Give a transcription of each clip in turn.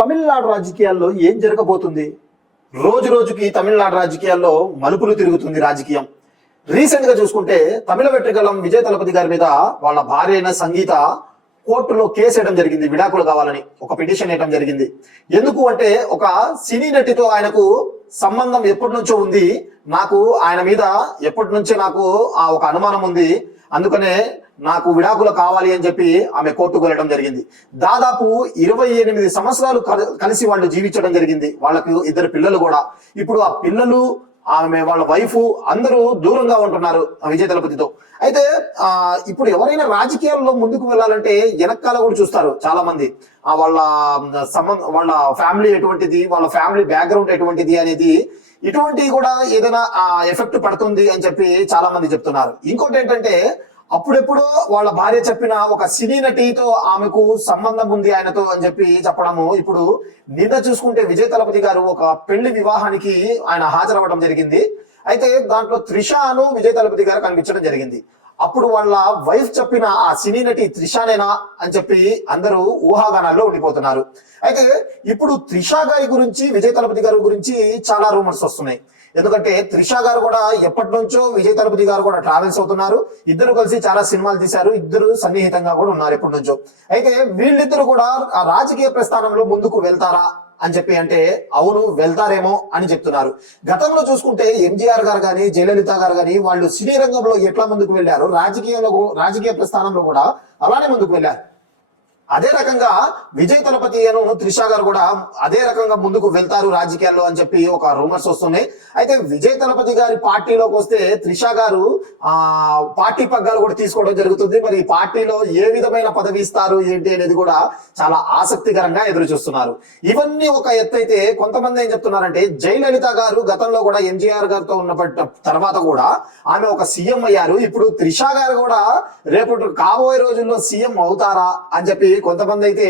తమిళనాడు రాజకీయాల్లో ఏం జరగబోతుంది? రోజు రోజుకి తమిళనాడు రాజకీయాల్లో మలుపులు తిరుగుతుంది రాజకీయం. రీసెంట్ గా చూసుకుంటే తమిళ వెట్రికలం విజయ్ తలపతి గారి మీద వాళ్ళ భార్య అయిన సంగీత కోర్టులో కేసు వేయడం జరిగింది. విడాకులు కావాలని ఒక పిటిషన్ వేయడం జరిగింది. ఎందుకు అంటే ఒక సినీ నటితో ఆయనకు సంబంధం ఎప్పటి నుంచో ఉంది, నాకు ఆయన మీద ఎప్పటి నుంచో నాకు ఒక అనుమానం ఉంది, అందుకనే నాకు విడాకులు కావాలి అని చెప్పి ఆమె కోర్టుకు వెళ్ళడం జరిగింది. దాదాపు 28 సంవత్సరాలు కలిసి వాళ్ళు జీవించడం జరిగింది. వాళ్ళకు 2 పిల్లలు కూడా. ఇప్పుడు ఆ పిల్లలు, ఆమె వాళ్ళ వైఫ్ అందరూ దూరంగా ఉంటున్నారు విజయ్ తలపతితో. అయితే ఇప్పుడు ఎవరైనా రాజకీయాల్లో ముందుకు వెళ్ళాలంటే వెనకాల కూడా చూస్తారు చాలా మంది. వాళ్ళ ఫ్యామిలీ ఎటువంటిది, వాళ్ళ ఫ్యామిలీ బ్యాక్గ్రౌండ్ ఎటువంటిది అనేది, ఇటువంటివి కూడా ఏదైనా ఎఫెక్ట్ పడుతుంది అని చెప్పి చాలా మంది చెప్తున్నారు. ఇంకోటి ఏంటంటే, అప్పుడెప్పుడు వాళ్ళ భార్య చెప్పిన ఒక సినీ నటితో ఆమెకు సంబంధం ఉంది ఆయనతో అని చెప్పి చెప్పడము, ఇప్పుడు నిన్న చూసుకుంటే విజయ్ తలపతి గారు ఒక పెళ్లి వివాహానికి ఆయన హాజరవ్వడం జరిగింది. అయితే దాంట్లో త్రిషాను విజయ్ తలపతి గారు కనిపించడం జరిగింది. అప్పుడు వాళ్ళ వైఫ్ చెప్పిన ఆ సినీ నటి త్రిషానేనా అని చెప్పి అందరూ ఊహాగానాల్లో ఉండిపోతున్నారు. అయితే ఇప్పుడు త్రిషా గారి గురించి, విజయ్ తలపతి గారి గురించి చాలా రూమర్స్ వస్తున్నాయి. ఎందుకంటే త్రిషా గారు కూడా ఎప్పటి నుంచో విజయ్ తలపతి గారు కూడా ట్రావెల్స్ అవుతున్నారు. ఇద్దరు కలిసి చాలా సినిమాలు తీశారు. ఇద్దరు సన్నిహితంగా కూడా ఉన్నారు ఎప్పటి నుంచో. అయితే వీళ్ళిద్దరు కూడా ఆ రాజకీయ ప్రస్థానంలో ముందుకు వెళ్తారా అని చెప్పి అంటే, అవును వెళ్తారేమో అని చెప్తున్నారు. గతంలో చూసుకుంటే ఎంజీఆర్ గారు కానీ, జయలలిత గారు కానీ వాళ్ళు సినీ రంగంలో ఎట్లా ముందుకు వెళ్ళారు, రాజకీయ ప్రస్థానంలో కూడా అలానే ముందుకు వెళ్ళారు. అదే రకంగా విజయ్ తలపతి త్రిషా గారు కూడా అదే రకంగా ముందుకు వెళ్తారు రాజకీయాల్లో అని చెప్పి ఒక రూమర్స్ వస్తున్నాయి. అయితే విజయ్ తలపతి గారి పార్టీలోకి వస్తే త్రిషా గారు పార్టీ పగ్గాలు కూడా తీసుకోవడం జరుగుతుంది. మరి పార్టీలో ఏ విధమైన పదవి ఇస్తారు ఏంటి అనేది కూడా చాలా ఆసక్తికరంగా ఎదురు చూస్తున్నారు. ఇవన్నీ ఒక ఎత్తు అయితే, కొంతమంది ఏం చెప్తున్నారంటే, జయలలిత గారు గతంలో కూడా ఎంజీఆర్ గారితో ఉన్న తర్వాత కూడా ఆమె ఒక సీఎం అయ్యారు. ఇప్పుడు త్రిషా గారు కూడా రేపు కాబోయే రోజుల్లో సీఎం అవుతారా అని చెప్పి కొంతమంది అయితే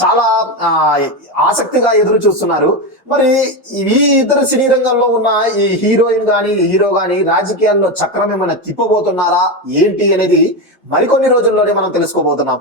చాలా ఆసక్తిగా ఎదురు చూస్తున్నారు. మరి ఈ ఇద్దరు సినీ రంగంలో ఉన్న ఈ హీరోయిన్ గాని, హీరో గాని రాజకీయాల్లో చక్రం ఏమైనా తిప్పబోతున్నారా ఏంటి అనేది మరికొన్ని రోజుల్లోనే మనం తెలుసుకోబోతున్నాం.